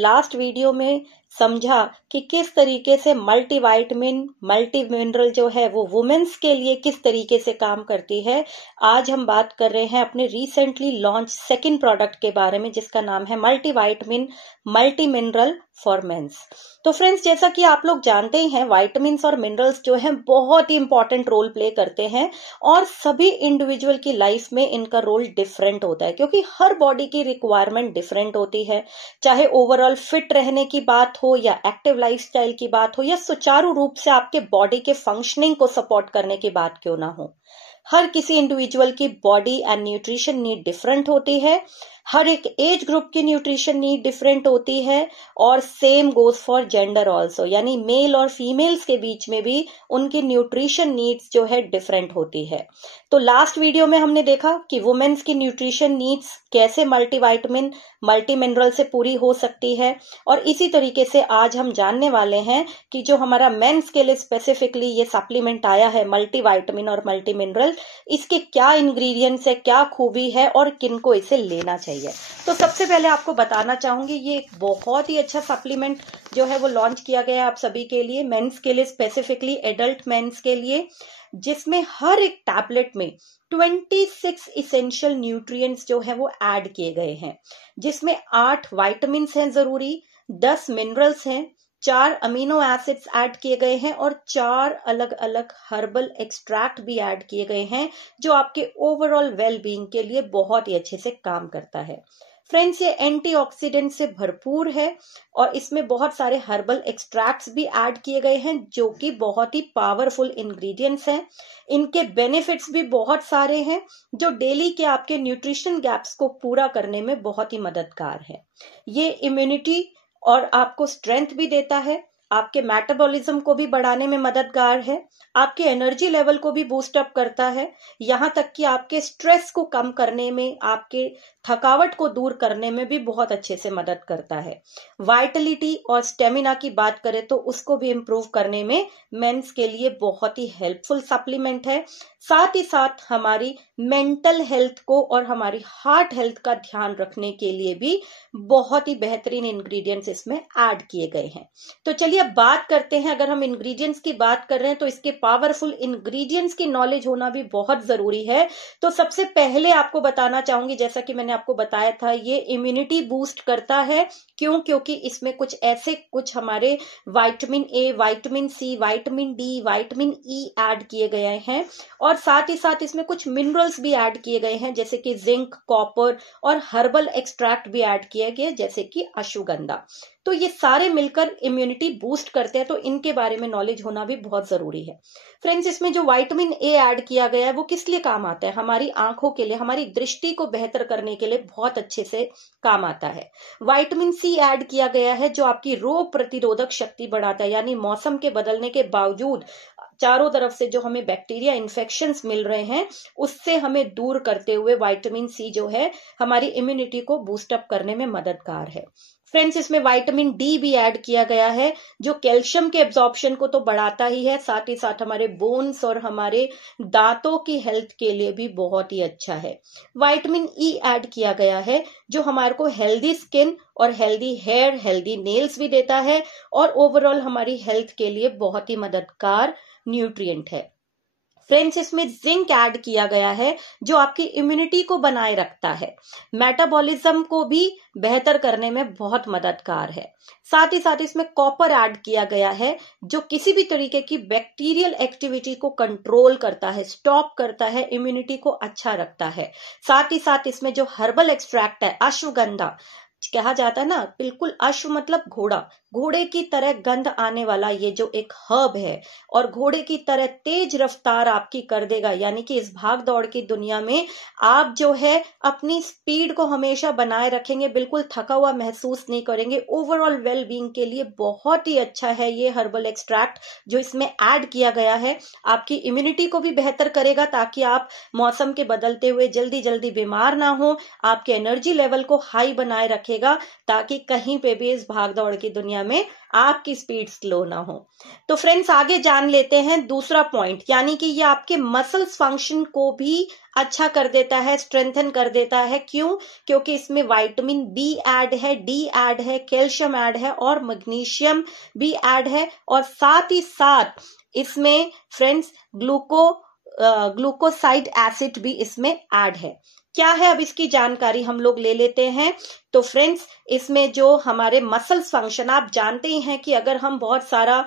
Last video में समझा कि किस तरीके से मल्टीविटामिन मल्टी मिनरल जो है वो वुमेन्स के लिए किस तरीके से काम करती है। आज हम बात कर रहे हैं अपने रिसेंटली लॉन्च सेकंड प्रोडक्ट के बारे में, जिसका नाम है multivitamin multi mineral for men's. तो फ्रेंड्स, जैसा कि आप लोग जानते ही हैं, विटामिन्स और मिनरल्स जो हैं बहुत ही इंपॉर्टेंट रोल प्ले करते हैं और सभी इंडिविजुअल की लाइफ में इनका रोल डिफरेंट होता है, क्योंकि हर बॉडी की रिक्वायरमेंट डिफरेंट होती है। चाहे ओवरऑल फिट रहने की बात हो या एक्टिव लाइफस्टाइल की बात हो या सुचारू रूप से आपके बॉडी के फंक्शनिंग को सपोर्ट करने की बात क्यों ना हो, हर किसी इंडिविजुअल की body and nutrition need different होती है। हर एक एज ग्रुप की न्यूट्रिशन नीड डिफरेंट होती है और same goes for gender also, यानी मेल और फीमेल्स के बीच में भी उनकी न्यूट्रिशन नीड्स जो है डिफरेंट होती है। तो लास्ट वीडियो में हमने देखा कि वुमेन्स की न्यूट्रिशन नीड्स कैसे मल्टीविटामिन मल्टी मिनरल से पूरी हो सकती है, और इसी तरीके से आज हम जानने वाले हैं कि जो हमारा मेंस के लिए स्पेसिफिकली ये सप्लीमेंट आया है मल्टीविटामिन और मल्टी मिनरल, इसके क्या इंग्रेडिएंट्स है, क्या खूबी है और किनको इसे लेना चाहिए। तो सबसे पहले आपको बताना चाहूंगी, ये एक बहुत ही अच्छा सप्लीमेंट जो है वो लॉन्च किया गया है आप सभी के लिए, मेंस के लिए, स्पेसिफिकली एडल्ट मेंस के लिए, जिसमें हर एक टैबलेट में 26 इसेंशियल न्यूट्रिएंट्स जो है वो ऐड किए गए हैं, जिसमें 8 विटामिन्स हैं जरूरी, 10 मिनरल्स हैं, 4 अमीनो एसिड्स ऐड किए गए हैं और 4 अलग अलग हर्बल एक्सट्रैक्ट भी ऐड किए गए हैं, जो आपके ओवरऑल वेल बीइंग के लिए बहुत ही अच्छे से काम करता है। फ्रेंड्स, ये एंटीऑक्सीडेंट से भरपूर है और इसमें बहुत सारे हर्बल एक्सट्रैक्ट्स भी ऐड किए गए हैं, जो कि बहुत ही पावरफुल इंग्रेडिएंट्स हैं। इनके बेनिफिट्स भी बहुत सारे हैं, जो डेली के आपके न्यूट्रिशन गैप्स को पूरा करने में बहुत ही मददगार है। ये इम्यूनिटी और आपको स्ट्रेंथ भी देता है, आपके मेटाबॉलिज्म को भी बढ़ाने में मददगार है, आपके एनर्जी लेवल को भी बूस्ट अप करता है, यहाँ तक कि आपके स्ट्रेस को कम करने में, आपके थकावट को दूर करने में भी बहुत अच्छे से मदद करता है। वाइटलिटी और स्टेमिना की बात करें तो उसको भी इम्प्रूव करने में मेंस के लिए बहुत ही हेल्पफुल सप्लीमेंट है। साथ ही साथ हमारी मेंटल हेल्थ को और हमारी हार्ट हेल्थ का ध्यान रखने के लिए भी बहुत ही बेहतरीन इंग्रेडिएंट्स इसमें ऐड किए गए हैं। तो चलिए अब बात करते हैं, अगर हम इंग्रेडिएंट्स की बात कर रहे हैं तो इसके पावरफुल इंग्रेडिएंट्स की नॉलेज होना भी बहुत जरूरी है। तो सबसे पहले आपको बताना चाहूंगी, जैसा कि मैंने आपको बताया था, ये इम्यूनिटी बूस्ट करता है। क्यों? क्योंकि इसमें कुछ हमारे vitamin A, vitamin C, vitamin D, vitamin E add किए गए हैं और साथ ही साथ इसमें कुछ मिनरल्स भी ऐड किए गए हैं, जैसे कि जिंक, कॉपर और हर्बल एक्सट्रैक्ट भी ऐड किए गए, जैसे कि अश्वगंधा। तो ये सारे मिलकर इम्यूनिटी बूस्ट करते हैं, तो इनके बारे में नॉलेज होना भी बहुत जरूरी है। फ्रेंड्स, इसमें जो विटामिन ए ऐड किया गया है वो किस लिए काम आता है? हमारी आंखों के लिए, हमारी दृष्टि को बेहतर करने के लिए बहुत अच्छे से काम आता है। विटामिन सी ऐड किया गया है, जो आपकी रोग प्रतिरोधक शक्ति बढ़ाता है, यानी मौसम के बदलने के बावजूद चारों तरफ से जो हमें बैक्टीरिया इन्फेक्शंस मिल रहे हैं, उससे हमें दूर करते हुए विटामिन सी जो है हमारी इम्यूनिटी को बूस्ट अप करने में मददगार है। फ्रेंड्स, इसमें विटामिन डी भी ऐड किया गया है, जो कैल्शियम के एब्जॉर्प्शन को तो बढ़ाता ही है, साथ ही साथ हमारे बोन्स और हमारे दांतों की हेल्थ के लिए भी बहुत ही अच्छा है। विटामिन ई ऐड किया गया है, जो हमारे को हेल्दी स्किन और हेल्दी हेयर, हेल्दी नेल्स भी देता है और ओवरऑल हमारी हेल्थ के लिए बहुत ही मददगार न्यूट्रिएंट है। फ्रेंड्स, इसमें जिंक ऐड किया गया है, जो आपकी इम्यूनिटी को बनाए रखता है, मेटाबॉलिज्म को भी बेहतर करने में बहुत मददगार है। साथ ही साथ इसमें कॉपर ऐड किया गया है, जो किसी भी तरीके की बैक्टीरियल एक्टिविटी को कंट्रोल करता है, स्टॉप करता है, इम्यूनिटी को अच्छा रखता है। साथ ही साथ इसमें जो हर्बल एक्सट्रैक्ट है, अश्वगंधा कहा जाता है ना, बिल्कुल अश्व मतलब घोड़ा, घोड़े की तरह गंध आने वाला ये जो एक हर्ब है और घोड़े की तरह तेज रफ्तार आपकी कर देगा, यानी कि इस भाग दौड़ की दुनिया में आप जो है अपनी स्पीड को हमेशा बनाए रखेंगे, बिल्कुल थका हुआ महसूस नहीं करेंगे। ओवरऑल वेल बीइंग के लिए बहुत ही अच्छा है ये हर्बल एक्सट्रैक्ट जो इसमें ऐड किया गया है। आपकी इम्यूनिटी को भी बेहतर करेगा, ताकि आप मौसम के बदलते हुए जल्दी जल्दी बीमार ना हो, आपके एनर्जी लेवल को हाई बनाए रखेगा, ताकि कहीं पे भी इस भाग दौड़ की दुनिया दुनिया में आपकी स्पीड स्लो ना हो। तो फ्रेंड्स आगे जान लेते हैं दूसरा पॉइंट, यानी कि ये आपके मसल्स फंक्शन को भी अच्छा कर देता है, स्ट्रेंथन कर देता है। क्यों? क्योंकि इसमें विटामिन बी ऐड है, डी ऐड है, कैल्शियम ऐड है और मैग्नीशियम भी ऐड है, और साथ ही साथ इसमें फ्रेंड्स ग्लूकोसाइड एसिड भी इसमें ऐड है। क्या है अब इसकी जानकारी हम लोग ले लेते हैं। तो फ्रेंड्स इसमें जो हमारे मसल्स फंक्शन, आप जानते ही हैं कि अगर हम बहुत सारा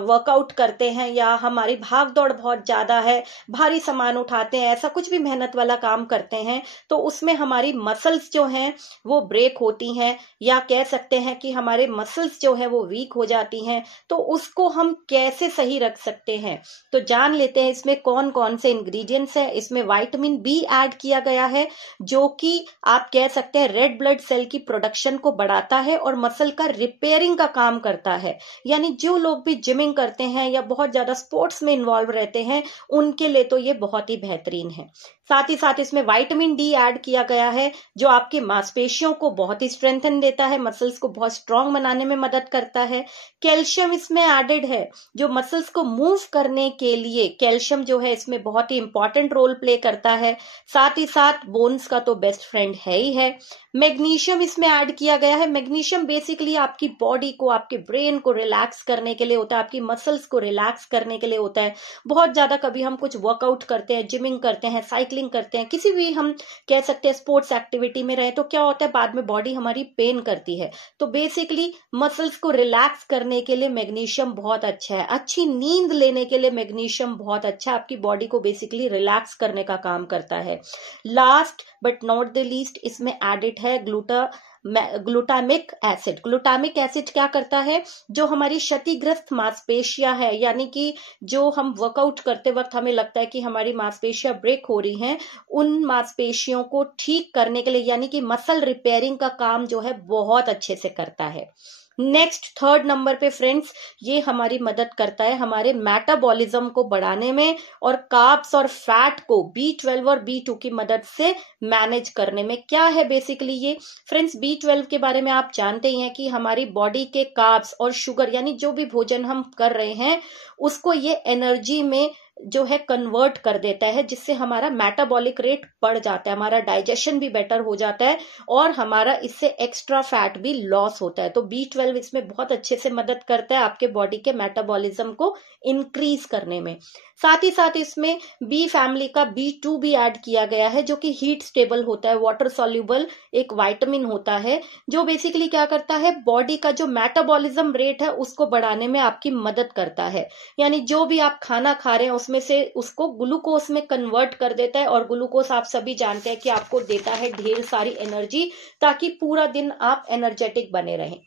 वर्कआउट करते हैं या हमारी भाग दौड़ बहुत ज्यादा है, भारी सामान उठाते हैं, ऐसा कुछ भी मेहनत वाला काम करते हैं, तो उसमें हमारी मसल्स जो हैं वो ब्रेक होती हैं, या कह सकते हैं कि हमारे मसल्स जो है वो वीक हो जाती हैं। तो उसको हम कैसे सही रख सकते हैं, तो जान लेते हैं इसमें कौन कौन से इंग्रेडिएंट्स है। इसमें विटामिन बी ऐड किया गया है, जो कि आप कह सकते हैं रेड ब्लड सेल की प्रोडक्शन को बढ़ाता है और मसल का रिपेयरिंग का काम करता है। यानी जो लोग भी जिमिंग करते हैं या बहुत ज्यादा स्पोर्ट्स में इन्वॉल्व रहते हैं, उनके लिए तो ये बहुत ही बेहतरीन है। साथ ही साथ इसमें विटामिन डी ऐड किया गया है, जो आपकी मांसपेशियों को बहुत ही स्ट्रेंथन देता है, मसल्स को बहुत स्ट्रांग बनाने में मदद करता है। कैल्शियम इसमें एडेड है, जो मसल्स को मूव करने के लिए कैल्शियम जो है इसमें बहुत ही इंपॉर्टेंट रोल प्ले करता है। साथ ही साथ बोन्स का तो बेस्ट फ्रेंड है ही है। मैग्नीशियम इसमें ऐड किया गया है। मैग्नीशियम बेसिकली आपकी बॉडी को, आपके ब्रेन को रिलैक्स करने के लिए होता है, आपकी मसल्स को रिलैक्स करने के लिए होता है। बहुत ज्यादा कभी हम कुछ वर्कआउट करते हैं, जिमिंग करते हैं, साइकिलिंग करते हैं, किसी भी हम कह सकते हैं स्पोर्ट्स एक्टिविटी में रहे, तो क्या होता है बाद में बॉडी हमारी पेन करती है। तो बेसिकली मसल्स को रिलैक्स करने के लिए मैग्नीशियम बहुत अच्छा है। अच्छी नींद लेने के लिए मैग्नीशियम बहुत अच्छा है, आपकी बॉडी को बेसिकली रिलैक्स करने का काम करता है। Last but not the least इसमें एडिड है ग्लूटामिक एसिड। ग्लूटामिक एसिड क्या करता है, जो हमारी क्षतिग्रस्त मांसपेशियां है, यानी कि जो हम वर्कआउट करते वक्त हमें लगता है कि हमारी मांसपेशियां ब्रेक हो रही हैं, उन मांसपेशियों को ठीक करने के लिए, यानी कि मसल रिपेयरिंग का काम जो है बहुत अच्छे से करता है। नेक्स्ट थर्ड नंबर पे फ्रेंड्स ये हमारी मदद करता है हमारे मेटाबॉलिज्म को बढ़ाने में, और कार्ब्स और फैट को B12 और B2 की मदद से मैनेज करने में। क्या है बेसिकली ये फ्रेंड्स, B12 के बारे में आप जानते ही हैं कि हमारी बॉडी के कार्ब्स और शुगर, यानी जो भी भोजन हम कर रहे हैं उसको ये एनर्जी में जो है कन्वर्ट कर देता है, जिससे हमारा मेटाबॉलिक रेट बढ़ जाता है, हमारा डाइजेशन भी बेटर हो जाता है और हमारा इससे एक्स्ट्रा फैट भी लॉस होता है। तो B12 इसमें बहुत अच्छे से मदद करता है आपके बॉडी के मेटाबॉलिज्म को इंक्रीज करने में। साथ ही साथ इसमें बी फैमिली का B2 भी ऐड किया गया है, जो कि हीट स्टेबल होता है, वाटर सॉल्युबल एक विटामिन होता है, जो बेसिकली क्या करता है बॉडी का जो मेटाबॉलिज्म रेट है उसको बढ़ाने में आपकी मदद करता है। यानी जो भी आप खाना खा रहे हैं उसमें से उसको ग्लूकोज में कन्वर्ट कर देता है, और ग्लूकोज आप सभी जानते हैं कि आपको देता है ढेर सारी एनर्जी, ताकि पूरा दिन आप एनर्जेटिक बने रहें।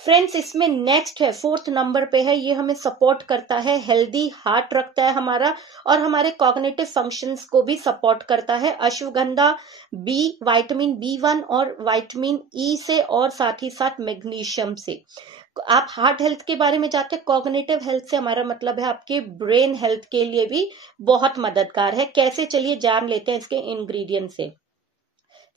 फ्रेंड्स इसमें नेक्स्ट है, फोर्थ नंबर पे है, ये हमें सपोर्ट करता है, हेल्दी हार्ट रखता है हमारा, और हमारे कॉग्निटिव फंक्शंस को भी सपोर्ट करता है। अश्वगंधा बी, विटामिन B1 और विटामिन ई से, और साथ ही साथ मैग्नीशियम से। आप हार्ट हेल्थ के बारे में जानते हैं, कॉग्निटिव हेल्थ से हमारा मतलब है आपके ब्रेन हेल्थ के लिए भी बहुत मददगार है। कैसे, चलिए जान लेते हैं इसके इंग्रेडिएंट से।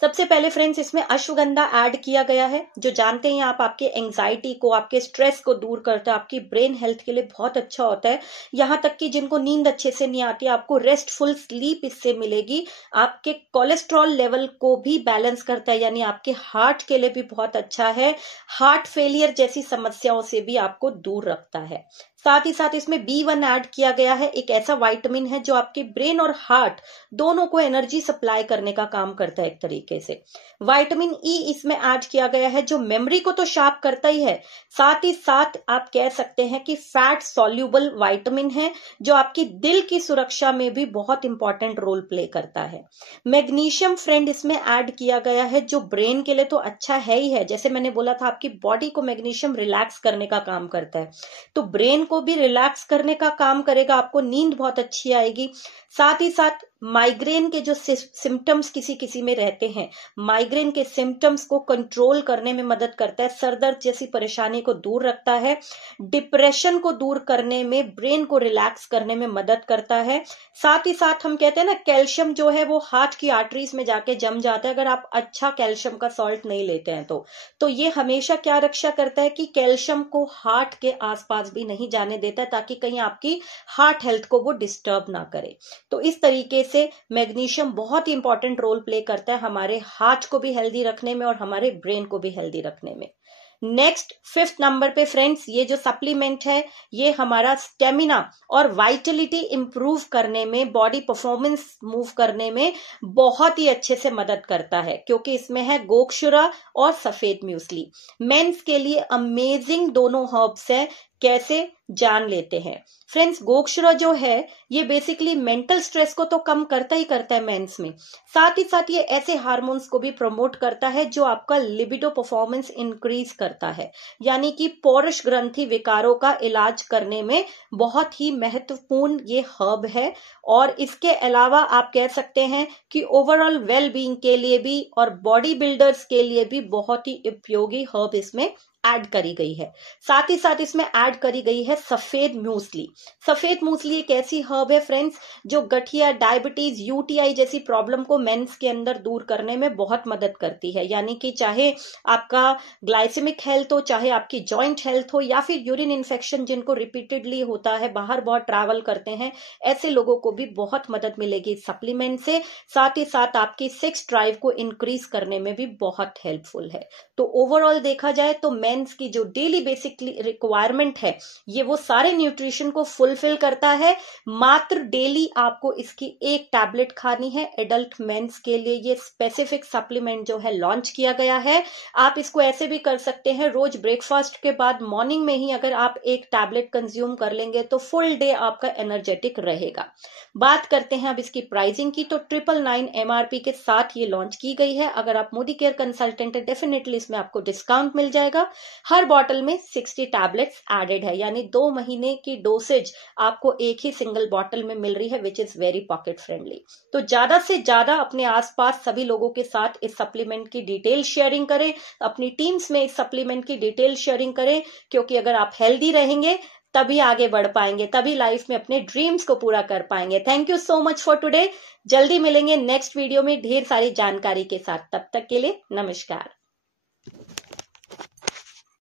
सबसे पहले फ्रेंड्स इसमें अश्वगंधा ऐड किया गया है, जो जानते हैं आप आपके एंजाइटी को, आपके स्ट्रेस को दूर करता है, आपकी ब्रेन हेल्थ के लिए बहुत अच्छा होता है। यहाँ तक कि जिनको नींद अच्छे से नहीं आती, आपको रेस्टफुल स्लीप इससे मिलेगी। आपके कोलेस्ट्रॉल लेवल को भी बैलेंस करता है, यानी आपके हार्ट के लिए भी बहुत अच्छा है। हार्ट फेलियर जैसी समस्याओं से भी आपको दूर रखता है। साथ ही साथ इसमें B1 ऐड किया गया है, एक ऐसा विटामिन है जो आपके ब्रेन और हार्ट दोनों को एनर्जी सप्लाई करने का काम करता है एक तरीके से। विटामिन ई इसमें ऐड किया गया है, जो मेमोरी को तो शार्प करता ही है, साथ ही साथ आप कह सकते हैं कि फैट सॉल्युबल विटामिन है, जो आपकी दिल की सुरक्षा में भी बहुत इंपॉर्टेंट रोल प्ले करता है। मैग्नीशियम फ्रेंड इसमें ऐड किया गया है, जो ब्रेन के लिए तो अच्छा है ही है, जैसे मैंने बोला था आपकी बॉडी को मैग्नीशियम रिलैक्स करने का काम करता है, तो ब्रेन को भी रिलैक्स करने का काम करेगा, आपको नींद बहुत अच्छी आएगी। साथ ही साथ माइग्रेन के जो सिम्टम्स किसी किसी में रहते हैं, माइग्रेन के सिम्टम्स को कंट्रोल करने में मदद करता है, सर दर्द जैसी परेशानी को दूर रखता है, डिप्रेशन को दूर करने में, ब्रेन को रिलैक्स करने में मदद करता है। साथ ही साथ हम कहते हैं ना, कैल्शियम जो है वो हार्ट की आर्टरीज में जाके जम जाता है अगर आप अच्छा कैल्शियम का सॉल्ट नहीं लेते हैं तो ये हमेशा क्या रक्षा करता है कि कैल्शियम को हार्ट के आसपास भी नहीं जाने देता है, ताकि कहीं आपकी हार्ट हेल्थ को वो डिस्टर्ब ना करे। तो इस तरीके से मैग्नीशियम बहुत ही इंपॉर्टेंट रोल प्ले करता है हमारे हार्ट को भी हेल्दी रखने में और हमारे ब्रेन को भी हेल्दी रखने में। नेक्स्ट 5th नंबर पे फ्रेंड्स, ये जो सप्लीमेंट है ये हमारा स्टेमिना और वाइटलिटी इंप्रूव करने में, बॉडी परफॉर्मेंस मूव करने में बहुत ही अच्छे से मदद करता है, क्योंकि इसमें है गोक्षुरा और सफेद म्यूसली। मेंस के लिए अमेजिंग दोनों हर्ब्स है। कैसे जान लेते हैं फ्रेंड्स। गोक्षुरा जो है ये बेसिकली मेंटल स्ट्रेस को तो कम करता ही करता है मेंस में, साथ ही साथ ये ऐसे हार्मोन्स को भी प्रमोट करता है जो आपका लिबिडो परफॉर्मेंस इंक्रीज करता है, यानी कि पौरुष ग्रंथि विकारों का इलाज करने में बहुत ही महत्वपूर्ण ये हर्ब है। और इसके अलावा आप कह सकते हैं कि ओवरऑल वेल बीइंग के लिए भी और बॉडी बिल्डर्स के लिए भी बहुत ही उपयोगी हर्ब इसमें ऐड करी गई है। साथ ही साथ इसमें ऐड करी गई है सफेद मूसली। सफेद मूसली एक ऐसी हर्ब है फ्रेंड्स जो गठिया, डायबिटीज, यूटीआई जैसी प्रॉब्लम को मेंस के अंदर दूर करने में बहुत मदद करती है। यानी कि चाहे आपका ग्लाइसेमिक हेल्थ हो, चाहे आपकी जॉइंट हेल्थ हो, या फिर यूरिन इन्फेक्शन जिनको रिपीटेडली होता है, बाहर बहुत ट्रैवल करते हैं, ऐसे लोगों को भी बहुत मदद मिलेगी इस सप्लीमेंट से। साथ ही साथ आपकी सेक्स ड्राइव को इंक्रीज करने में भी बहुत हेल्पफुल है। तो ओवरऑल देखा जाए तो मेंस की जो डेली बेसिक रिक्वायरमेंट है ये वो सारे न्यूट्रिशन को फुलफिल करता है। मात्र डेली आपको इसकी एक टैबलेट खानी है। एडल्ट मेंस के लिए ये स्पेसिफिक सप्लीमेंट जो है लॉन्च किया गया है। आप इसको ऐसे भी कर सकते हैं, रोज ब्रेकफास्ट के बाद मॉर्निंग में ही अगर आप एक टैबलेट कंज्यूम कर लेंगे तो फुल डे आपका एनर्जेटिक रहेगा। बात करते हैं अब इसकी प्राइसिंग की, तो 999 MRP के साथ ये लॉन्च की गई है। अगर आप मोदी केयर कंसल्टेंट है डेफिनेटली इसमें आपको डिस्काउंट मिल जाएगा। हर बॉटल में 60 टैबलेट्स एडेड है, यानी 2 महीने की डोसेज आपको एक ही सिंगल बॉटल में मिल रही है, which is very pocket friendly. तो ज्यादा से ज्यादा अपने आसपास सभी लोगों के साथ इस सप्लीमेंट की डिटेल शेयरिंग करें, अपनी टीम्स में इस सप्लीमेंट की डिटेल शेयरिंग करें, क्योंकि अगर आप हेल्दी रहेंगे तभी आगे बढ़ पाएंगे, तभी लाइफ में अपने ड्रीम्स को पूरा कर पाएंगे। Thank you so much for today. जल्दी मिलेंगे नेक्स्ट वीडियो में ढेर सारी जानकारी के साथ। तब तक के लिए नमस्कार।